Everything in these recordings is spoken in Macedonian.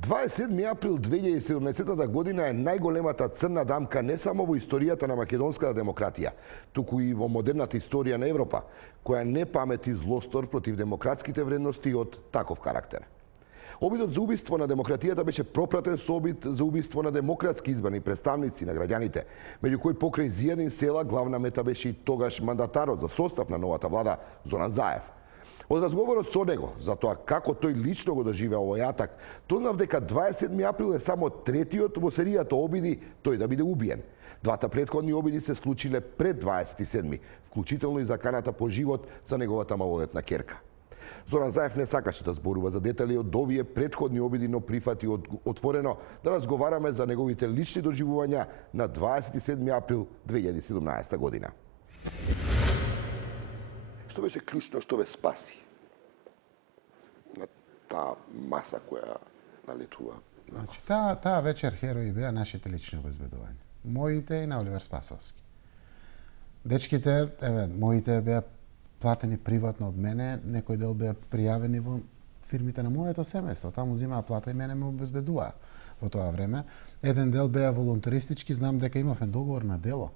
27 април 2017 година е најголемата црна дамка не само во историјата на македонската демократија, туку и во модерната историја на Европа, која не памети злостор против демократските вредности од таков карактер. Обидот за убиство на демократијата беше пропратен со обид за убиство на демократски избрани представници на граѓаните, меѓу кои покрај Зијадин Села главна мета беше и тогаш мандатарот за состав на новата влада Зоран Заев. Од разговорот со него за тоа како тој лично го доживеа овој атак, дознав дека 27 април е само третиот во серијата обиди тој да биде убиен. Двата претходни обиди се случиле пред 27, вклучително и заканата по живот за неговата малолетна ќерка. Зоран Заев не сакаше да зборува за детали од овие претходни обиди, но прифати отворено да разговараме за неговите лични доживувања на 27 април 2017 година. Што беше клучно, што ве спаси на таа маса која налетува? Значи, таа вечер херои беа нашите лични обезбедувања. Моите и на Оливер Спасовски. Дечките, моите беа платени приватно од мене, некој дел беа пријавени во фирмите на моето семејство. Таму земаа плата и мене ме обезбедуваа во тоа време. Еден дел беа волонтеристички, знам дека имавме договор на дело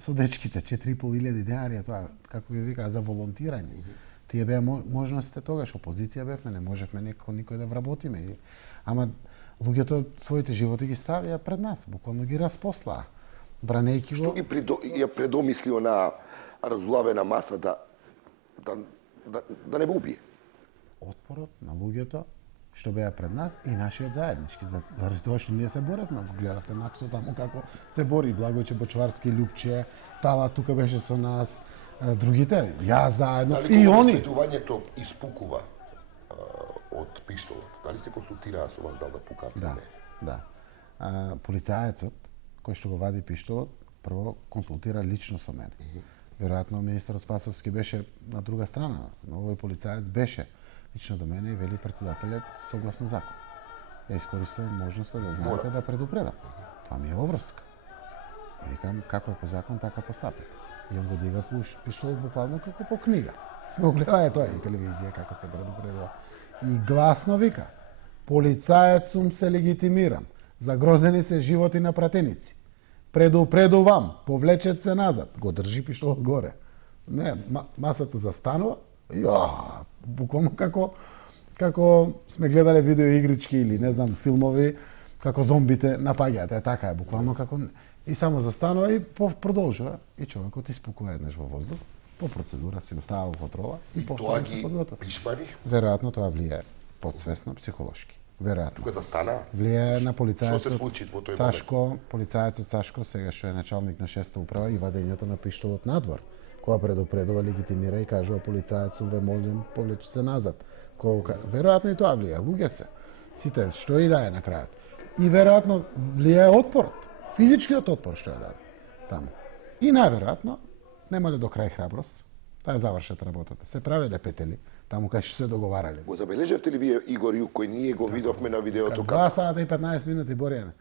со дечките, 4.500 денари, тоа, како ви викаа, за волонтирање. Тие беа можностите тогаш, опозиција бевме, не можевме никој да вработиме. Ама луѓето своите животи ги ставија пред нас, буквално ги распослаа, бранејќи го. Што ги ја предомислио на разулавена маса да не го убие? Отпорот на луѓето што беа пред нас и нашиот заеднички, заради тоа што ние се боревме, го гледавте Максо таму како се бори, Благојче Бочварски, Љупче, Тала тука беше со нас, другите, ја заедно и они. Дали обезбедувањето испукува од пиштолот? Дали се консултираа со вас дали да пукате? Да. Полицаецот кој што го вади пиштолот, прво консултира лично со мене. Веројатно министерот Спасовски беше на друга страна, но овој полицаец беше лично до мене и вели председателят согласно закон. Ја искористувам можноста да знаете да предупредам. Тоа ми е обврска. И викам, како е по закон, така постапите. И он го дига пиштолот буквално како по книга. Сме гледаја тоа и телевизија како се предупредува. И гласно вика: полицаецум се легитимирам. Загрозени се животи на пратеници. Предупредувам, повлечет се назад. Го држи пиштолот горе. Не, масата застанува. Буквално како сме гледале видеоигрички или не знам филмови, како зомбите напаѓаат. Така е, буквално како и само застанува и продолжува и човекот испукува еднаш во воздух. По процедура си остава во контрола и повторно се подготвува. Пишмари? Веројатно тоа влијае подсвесно, психолошки. Веројатно. Тука застана? Влијае на полицајецот. Што се случи во тој момент? Сашко, полицајецот Сашко, сега што е началник на 6-та управа, и вадењето на пиштолот надвор. Која предупредува, легитимира и кажува полицајецот, ве молим, повлечи се назад. Веројатно и тоа влијае. Луѓе се. Сите, што и да е на крајот. И веројатно влијае отпорот. Физичкиот отпор што е даде таму. И најверојатно немале до крај храброст. Таа е завршет работата. Се правеле петели, таму кај што се договарале. Го забележавте ли вие Игор Јук, кој ние го видовме на видеото? 2 сата и 15 минути борење.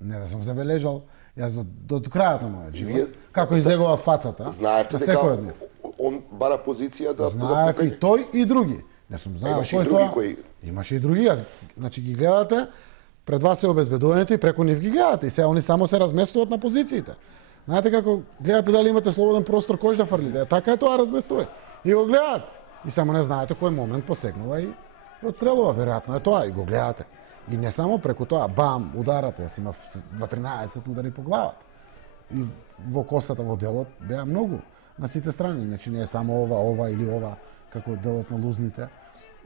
Не да сум забележал, јас до крајот на мојот живот, како излегува фацата. Знаевте дека он бара позиција да... Знаев и тој и други. Не сум знаел кој тоа. Имаше и други. Значи ги гледате, пред вас е обезбедувањето и преку нив ги гледате. И сега они само се разместуваат на позициите. Знаете како гледате дали имате слободен простор кој да фрлите. Така е тоа разместување. И го гледате. И само не знаете кој момент посегнува и отстрелува. Веројатно е тоа и го гледате. И не само преку тоа, бам, ударате, јас имав 13 удари по главата. И во косата во делот беа многу на сите страни, значи не е само ова или ова, како делот на лузните,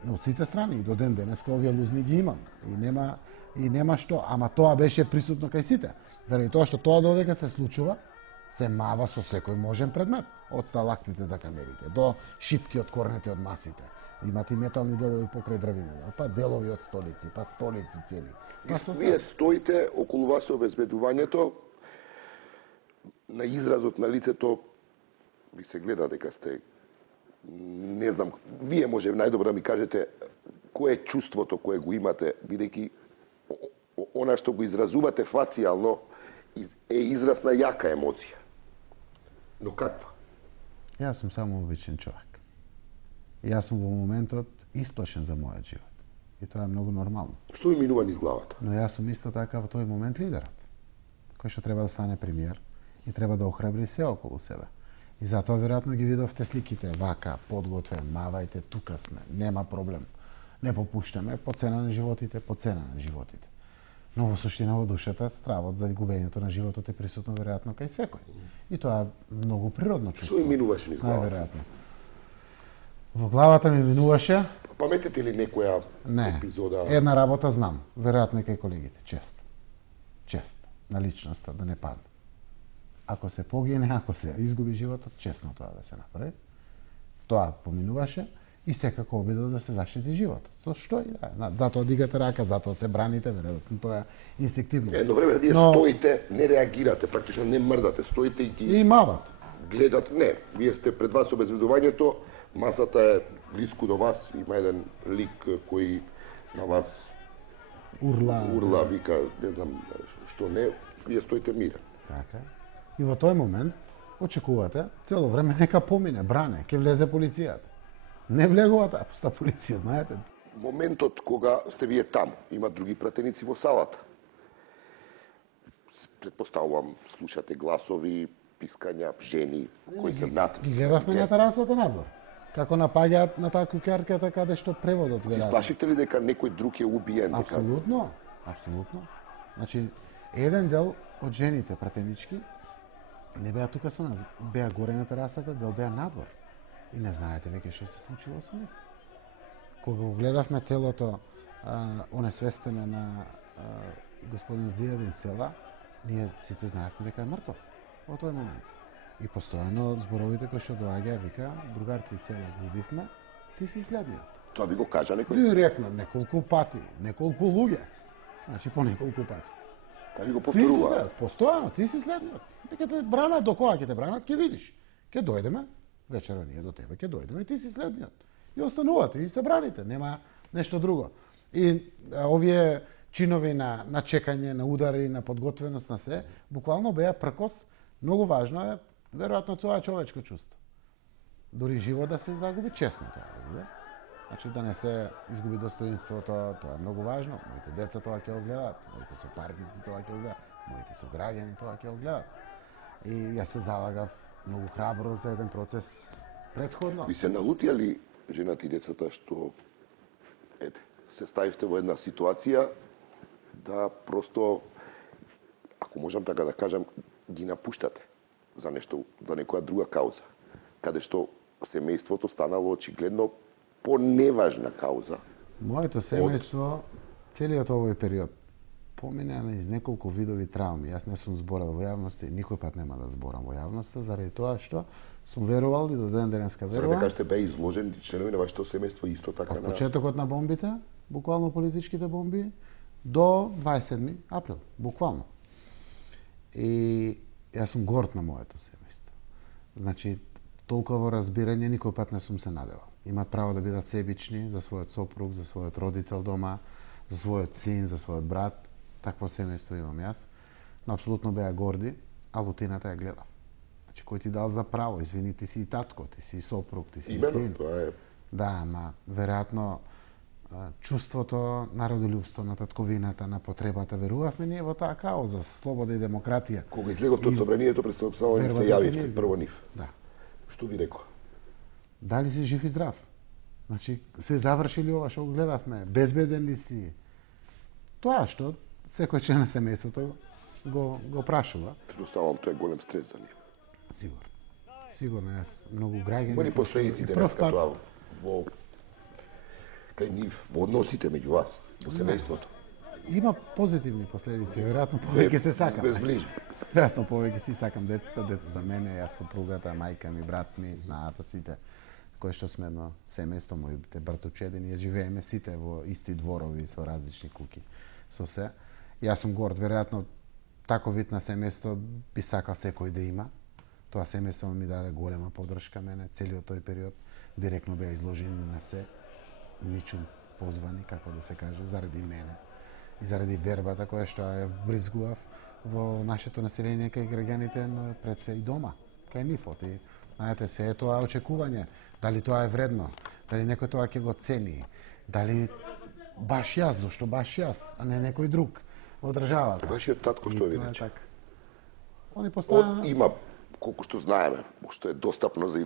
но од сите страни и до ден денеска овие лузни ги имам. И нема што, ама тоа беше присутно кај сите. Заради тоа што тоа додека се случува, се мава со секој можен предмет, од сталактите за камерите, до шипки од корнете од масите. Имате и метални делови покрај дрвината, па делови од столици, па столици цели. Вие стоите околу вас обезбедувањето, на изразот на лицето ви се гледа дека сте, не знам, вие може најдобро да ми кажете кое е чувството кое го имате, бидејќи она што го изразувате фацијално е израз на јака емоција. Но каква? Јас сум само обичен човек. Јас сум во моментот исплашен за мојот живот. И тоа е многу нормално. Што ми минува низ главата? Но јас сум исто така во тој момент лидерот, кој што треба да стане премиер и треба да охрабри се околу себе. И затоа веројатно ги видовте сликите, вака, подготвен, мавајте, тука сме, нема проблем. Не попуштаме, по цена на животите, по цена на животите. Но во суштина во душата, стравот за губењето на животот е присутно веројатно кај секој. И тоа е многу природно чувство. Што ми минуваше низ главата? Најверојатно. Во главата ми минуваше... Паметете ли некоја Не, епизода? една работа знам, веројатно и кај колегите, чест. Чест на личноста да не падне. Ако се погине, ако се изгуби животот, честно тоа да се направи. Тоа поминуваше и секако обидов да се заштити животот. Со што и да. Затоа дигате рака, затоа се браните, веројатно тоа е инстинктивно. Едно време вие стоите, не реагирате, практично не мрдате, стоите и ги И мават. гледате. Не, вие сте пред вас обезбедувањето, масата е близко до вас, има еден лик кој на вас урла, вика, не знам што не, вие стоите мирен. Така. И во тој момент очекувате цело време нека помине, бране, ќе влезе полицијата. Не влегува таа пуста полиција, знаете. Моментот кога сте вие таму, има други пратеници во салата. Предпоставувам, слушате гласови, пискања, жени кои се над. Ги гледавме на терасата надвор. Како напаѓаат на таа куќарката каде што преводот Се веројатно. сплашивте ли дека некој друг е убиен? Апсолутно, апсолутно. Значи, еден дел од жените пратенички не беа тука со нас, беа горе на терасата, дел беа надвор. И не знаете веќе што се случило со нив. Кога го гледавме телото онесвестено на господин Зијадин Села, ние сите знаевме дека е мртов во тој момент. И постојано зборовите кои што доаѓаа, вика, другарти Села губивме, ти си следниот. Тоа ви го кажа некој? Би рекна неколку пати, неколку луѓе. Значи по неколку пати. Па ви го Ти си повторува. следниот, постојано, ти си следниот. Дека те бранат, до кога ќе те бранат, ќе видиш. Ќе дојдеме, вечера ние до тебе, ќе дојдеме и ти си следниот. И останувате и се браните, нема нешто друго. И овие чинови на чекање, на удари, на подготвеност на се, буквално беа пркос. Многу важно е, веројатно тоа е човечко чувство. Дури живот да се загуби, честно тоа да биде. Значи да не се изгуби достоинството, тоа е многу важно. Моите деца тоа ќе го гледаат, моите сопартници тоа ќе го гледаат, моите сограѓани тоа ќе го гледаат. И јас се залагав многу храбро за еден процес претходно. Ви се налутија ли жената и децата што се ставивте во една ситуација да просто, ако можам така да кажам, ги напуштате за нешто, за некоја друга кауза, каде што семејството станало очигледно поневажна кауза. Моето семејство целиот овој период помина из неколку видови трауми. Јас не сум зборал во јавноста и никој пат нема да зборам во јавноста, заради тоа што сум верувал и до ден денеска Сега верувам. да кажете беа изложени членови на вашето семејство исто така Од на почетокот на бомбите, буквално политичките бомби, до 27 април, буквално. И јас сум горд на моето семејство. Значи, толкова разбирање никој пат не сум се надевал. Имаат право да бидат себични за својот сопруг, за својот родител дома, за својот син, за својот брат. Такво семејство имам јас. Но апсолутно беа горди, а лутината ја гледав. Значи, кој ти дал за право? Извини, ти си и татко, ти си и сопруг, ти си и имено, син. тоа е. Да, ама веројатно чувството на родолюбство, на татковината, на потребата, верувавме ние во таа кауза, слобода и демократија. Кога излеговте од собранието, представувам се Вербата јавивте нив. прво нив. Да. Што ви рекоа? Дали си жив и здрав? Значи, се завршили ова што го гледавме? Безбеден ли си? Тоа што секој член на семејството го прашува. Предпоставувам тоа е голем стрес за нив. Сигурно. Сигурно, јас многу граѓани... Има ли последици денеска тоа во кај нив, во односите меѓу вас, во семејството? Има позитивни последици, веројатно повеќе се сакам. Без ближи. Веројатно повеќе си сакам децата мене, јас сопругата, мајка ми, брат ми, знаат сите кои што сме едно семејство, моите братовчеди, ние живееме сите во исти дворови со различни куќи. Со се, јас сум горд, веројатно таков вид на семејство би сакал секој да има. Тоа семејство ми даде голема поддршка мене целиот тој период, директно беа изложени на се, ничум позвани, како да се каже, заради мене и заради вербата која што ја бризгував во нашето население кај граѓаните, но пред се и дома, кај нив. И знаете, се е тоа очекување, дали тоа е вредно, дали некој тоа ќе го цени, дали баш јас, зашто баш јас, а не некој друг во државата. Вашиот татко што ви рече? Они постојано Има, колку што знаеме, што е достапно за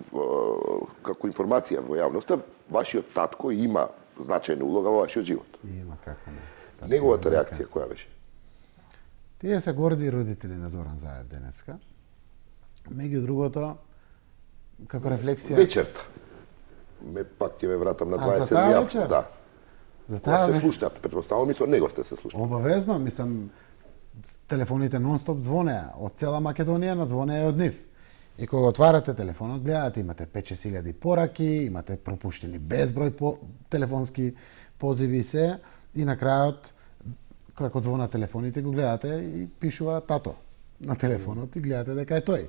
како информација во јавноста, вашиот татко има значајна улога во вашиот живот. Има, како не. Неговата реакција која беше? Тие се горди родители на Зоран Заев денеска. Меѓу другото, како рефлексија... Вечерта. Ме пак ќе ме вратам на 27 за таа јапто, вечер? да. За Кога таа се слушна, претпоставувам и со него сте се слушнали. Обавезно, мислам, телефоните нон-стоп звонеа. Од цела Македонија надзвонеа од нив. И кога отварате телефонот, гледате, имате 5-6 пораки, имате пропуштени безброј телефонски позиви и се, и на крајот, како звона телефоните, го гледате и пишува тато на телефонот и гледате дека е тој.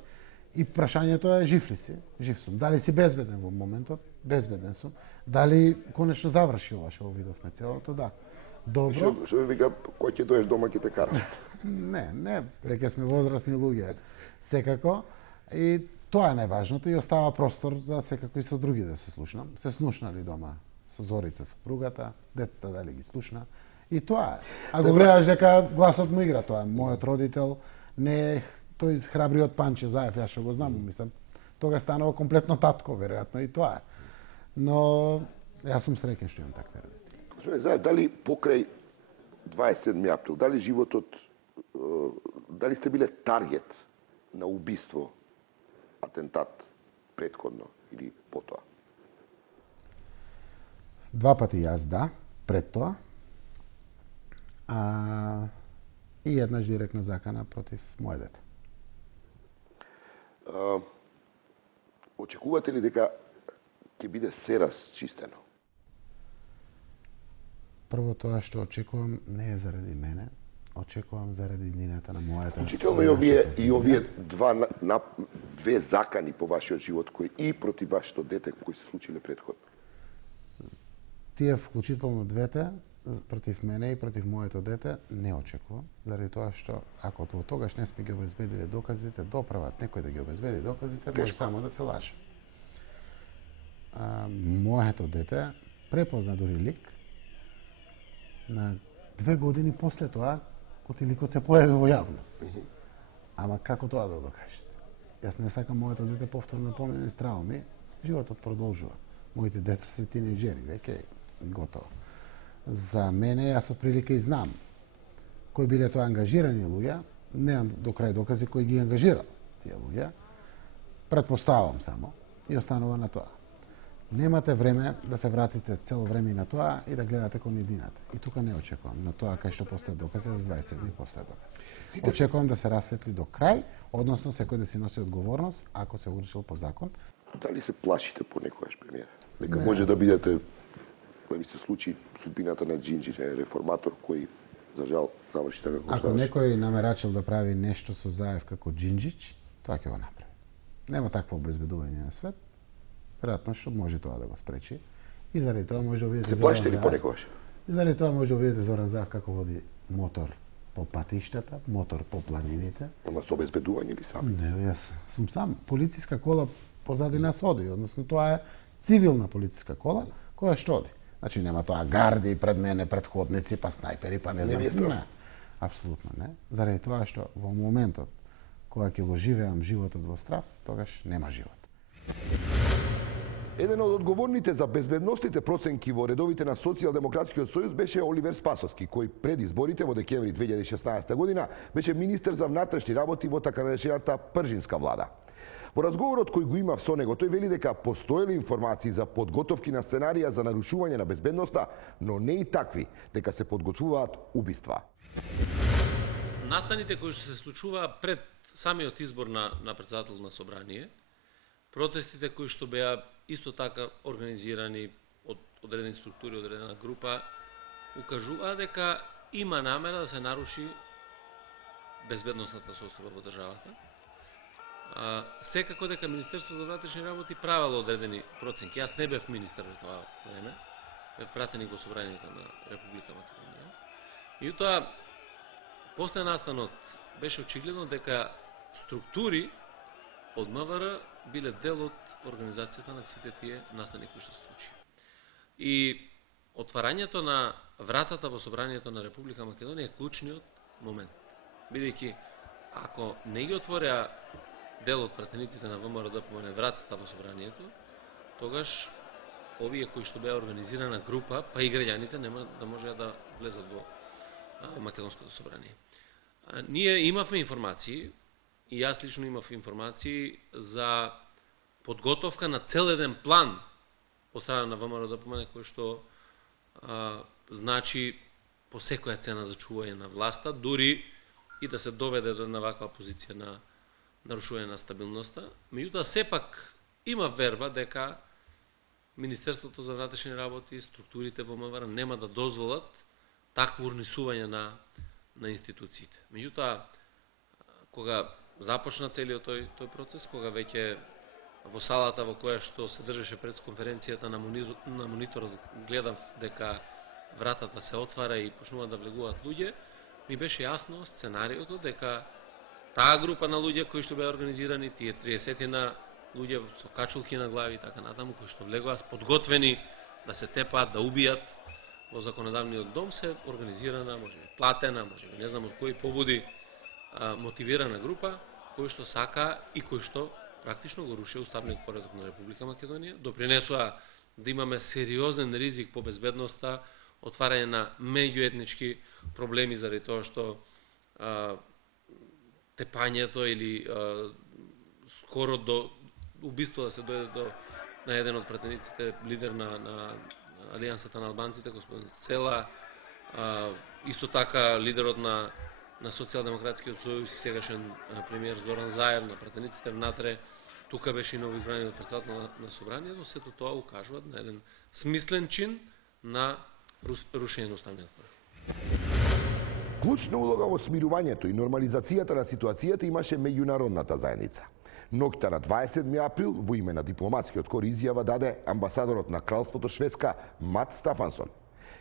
И прашањето е жив ли си? Жив сум. Дали си безбеден во моментот? Безбеден сум. Дали конечно заврши ова што видовме целото? Да. Добро. Што вика, кој ќе доеш дома ќе те кара? Не, веќе сме возрастни луѓе. Секако, и тоа е најважното и остава простор за секако и со други да се слушнам. Се слушнали дома со Зорица, сопругата, децата дали ги слушна. И тоа е. А го гледаш дека гласот му игра тоа. Мојот родител не е тој храбриот Панче Заев, јас што го знам, мислам, тога станува комплетно татко, веројатно и тоа е. Но јас сум среќен што имам такви родители. Господине Заев, дали покрај 27 април, дали животот, дали сте биле таргет на убиство, атентат претходно или потоа? Два пати јас да, пред тоа. И еднаш директна закана против моје дете. Очекувате ли дека ќе биде се расчистено? Прво тоа што очекувам не е заради мене, очекувам заради иднината на мојата. Включително и овие две закани по вашиот живот кои и против вашето дете кои се случиле претходно. Тие вклучително двете против мене и против моето дете не очекувам, заради тоа што ако во тогаш не сме ги обезбедиле доказите, доправат некој да ги обезбеди доказите, може само да се лаже. Моето дете препозна дури лик на 2 години после тоа, кој ликот се појави во јавност. Ама како тоа да докажете? Јас не сакам моето дете повторно да помине низ трауми, животот продолжува. Моите деца се тинејџери, веќе готово. За мене, јас отприлика и знам кои биле тоа ангажирани луѓе, немам до крај докази кои ги ангажирал тие луѓе, претпоставам само и останува на тоа. Немате време да се вратите цело време на тоа и да гледате кон едината. И тука не очекувам на тоа кај што постојат докази, за 20 дни постојат докази. Очекувам да се расветли до крај, односно секој да си носи одговорност ако се урушил по закон. Дали се плашите понекогаш, премиер? Дека може да бидете, да ви се случи судбината на Џинџи, реформатор кој за жал заврши така како Ако некој намерачил да прави нешто со Заев како Џинџич, тоа ќе го направи. Нема такво обезбедување на свет. Веројатно што може тоа да го спречи. И заради тоа може да видите се плашите ли понекогаш? И заради тоа може да видите Зоран Заев како води мотор по патиштата, мотор по планините. Ама со обезбедување ли сам? Не, јас сум сам. Полициска кола позади нас оди, односно тоа е цивилна полициска кола која што оди. Значи нема тоа гарди пред мене, предходници, па снајпери, па не знам. Не, апсолутно не. Заради тоа што во моментот кога ќе го живеам животот во страв, тогаш нема живот. Еден од одговорните за безбедностите проценки во редовите на Социјалдемократскиот сојуз беше Оливер Спасовски, кој пред изборите во декември 2016 година беше министер за внатрешни работи во така наречената Пржинска влада. Во разговорот кој го имав со него, тој вели дека постоеле информации за подготовки на сценарија за нарушување на безбедноста, но не и такви, дека се подготвуваат убиства. Настаните кои што се случуваа пред самиот избор на председател на собрание, протестите кои што беа исто така организирани од одредени структури, одредена група, укажуваа дека има намера да се наруши безбедносната состојба во државата. Секако дека Министерството за внатрешни работи правело одредени проценки. Јас не бев министер во тоа време, бев пратеник во собранието на Република Македонија. И тоа, после настанот, беше очигледно дека структури од МВР биле дел од организацијата на сите тие настани кои се случи. И отварањето на вратата во Собранието на Република Македонија е клучниот момент. Бидејќи, ако не ги отвореа дел од пратениците на ВМРО-ДПМН вратата во Собранието, тогаш овие кои што беа организирана група, па и граѓаните нема да можеа да влезат во Македонското собрание. Ние имавме информации, и јас лично имав информации за подготовка на цел еден план од страна на ВМРО-ДПМН кој што значи по секоја цена зачување на власта, дури и да се доведе до една ваква позиција на нарушување на стабилноста. Меѓутоа, сепак има верба дека Министерството за внатрешни работи, структурите во МВР нема да дозволат такво урнисување на институциите. Меѓутоа, кога започна целиот тој процес, кога веќе во салата во која што се држеше пресконференцијата на мониторот гледав дека вратата се отвара и почнуваат да влегуваат луѓе, ми беше јасно сценариото дека таа група на луѓе кои што беа организирани, тие 30 луѓе со качулки на глави и така натаму, кои што влегуваат подготвени да се тепаат, да убијат во законодавниот дом, се организирана, можеби платена, можеби не знам од кои побуди, мотивирана група кој што сака и кој што практично го руши уставниот поредок на Република Македонија, допринесоа да имаме сериозен ризик по безбедноста, отварање на меѓуетнички проблеми заради тоа што тепањето или скоро до убиство да се дојде на еден од пратениците, лидер на Алијансата на албанците, господин Цела, исто така лидерот на Социјалдемократскиот сојуз и сегашен премиер Зоран Заев, на пратениците внатре, тука беше и новоизбраниот претседател на собранието, сето тоа укажуваат на еден смислен чин на рушење на уставниот поред. Клучна улога во смирувањето и нормализацијата на ситуацијата имаше меѓународната заедница. Ноќта на 27 април, во име на дипломатскиот кор, изјава даде амбасадорот на Кралството Шведска Мат Стафансон.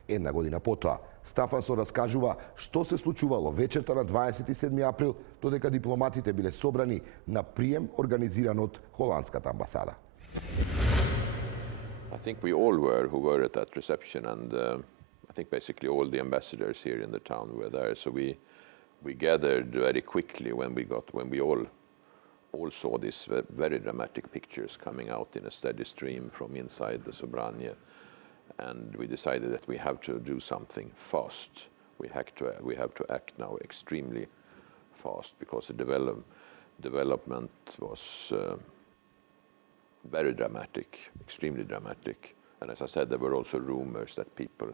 Една година потоа, Стафансон раскажува што се случувало вечерта на 27 април, додека дипломатите биле собрани на прием организиран од холандската амбасада. I think we all were at that reception, and I think basically all the ambassadors here in the town were there. So we gathered very quickly when we all saw these very dramatic pictures coming out in a steady stream from inside the Sobranie, and we decided that we have to do something fast. We have to act now extremely fast, because the development was very dramatic, extremely dramatic. And as I said, there were also rumors that people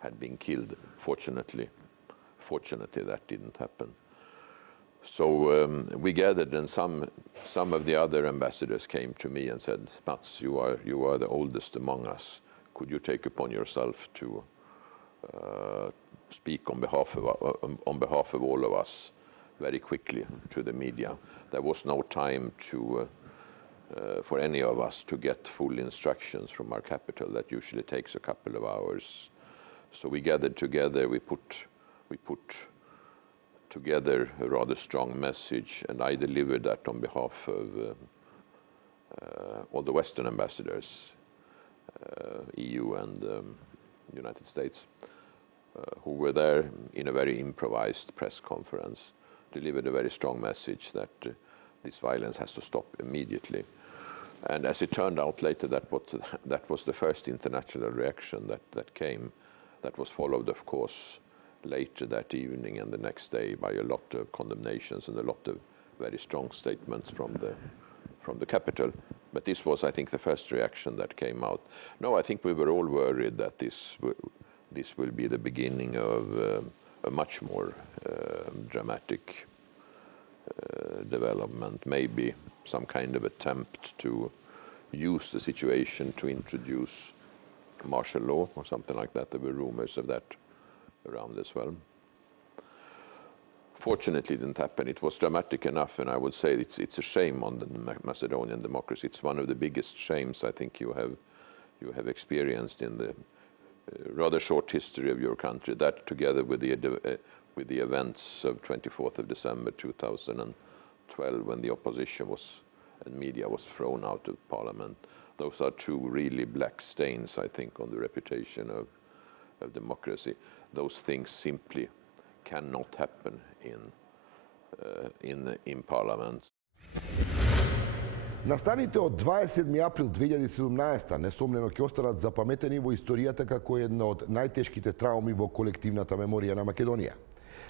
had been killed. Fortunately that didn't happen. So we gathered, and some of the other ambassadors came to me and said, Mats, you are the oldest among us. Could you take upon yourself to speak on behalf of all of us very quickly to the media? There was no time for any of us to get full instructions from our capital. That usually takes a couple of hours. So we gathered together, we put together a rather strong message, and I delivered that on behalf of all the Western ambassadors, EU and United States, who were there in a very improvised press conference, delivered a very strong message that this violence has to stop immediately. And as it turned out later, that was the first international reaction that came. That was followed, of course, later that evening and the next day by a lot of condemnations and a lot of very strong statements from the capital. But this was, I think, the first reaction that came out. No, I think we were all worried that this will be the beginning of a much more dramatic development, maybe some kind of attempt to use the situation to introduce martial law or something like that. There were rumors of that around as well. Fortunately, it didn't happen. It was dramatic enough, and I would say it's a shame on the Macedonian democracy. It's one of the biggest shames I think you have experienced in the rather short history of your country. That, together with the events of 24th of December 2012, when the opposition and media was thrown out of parliament, those are two really black stains, I think, on the reputation democracy. Those things simply cannot happen in Parliament. Настаните од 27. април 2017 несомнено ќе останат запаметени во историјата како една од најтешките трауми во колективната меморија на Македонија.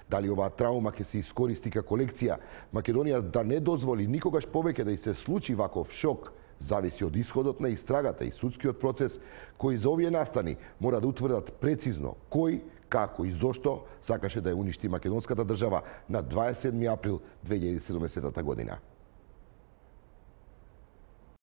Дали оваа траума ќе се искористи како лекција Македонија да не дозволи никогаш повеќе да ѝ се случи ваков шок, зависи од исходот на истрагата и судскиот процес, кои за овие настани мора да утврдат прецизно кој, како и зошто сакаше да ја уништи македонската држава на 27. април 2017 година.